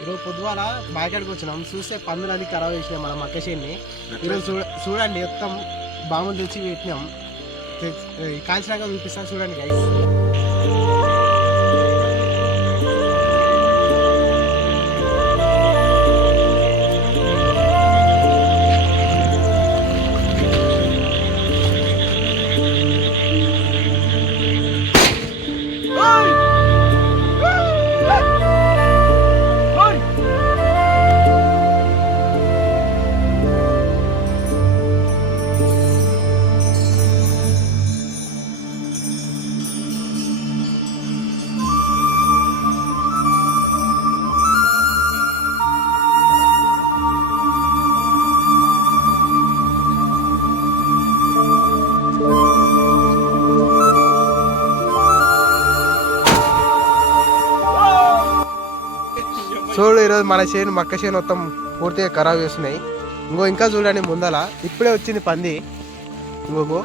ఈరోజు పొద్దువాల బాయికాడికి వచ్చినాం, చూస్తే పందులన్నీ ఖరాబ్ చేసినాం మన మక్కశేన్ని. ఈరోజు చూడండి మొత్తం బాంబులు తెచ్చి పెట్టినాం, కాల్చినాక చూపిస్తాను చూడండి గైస్. చూడు ఈరోజు మన చేను మక్క చేను మొత్తం పూర్తిగా ఖరాబ్ చేస్తున్నాయి. ఇంకా చూడండి ముందల ఇప్పుడే వచ్చింది పంది. ఇంకో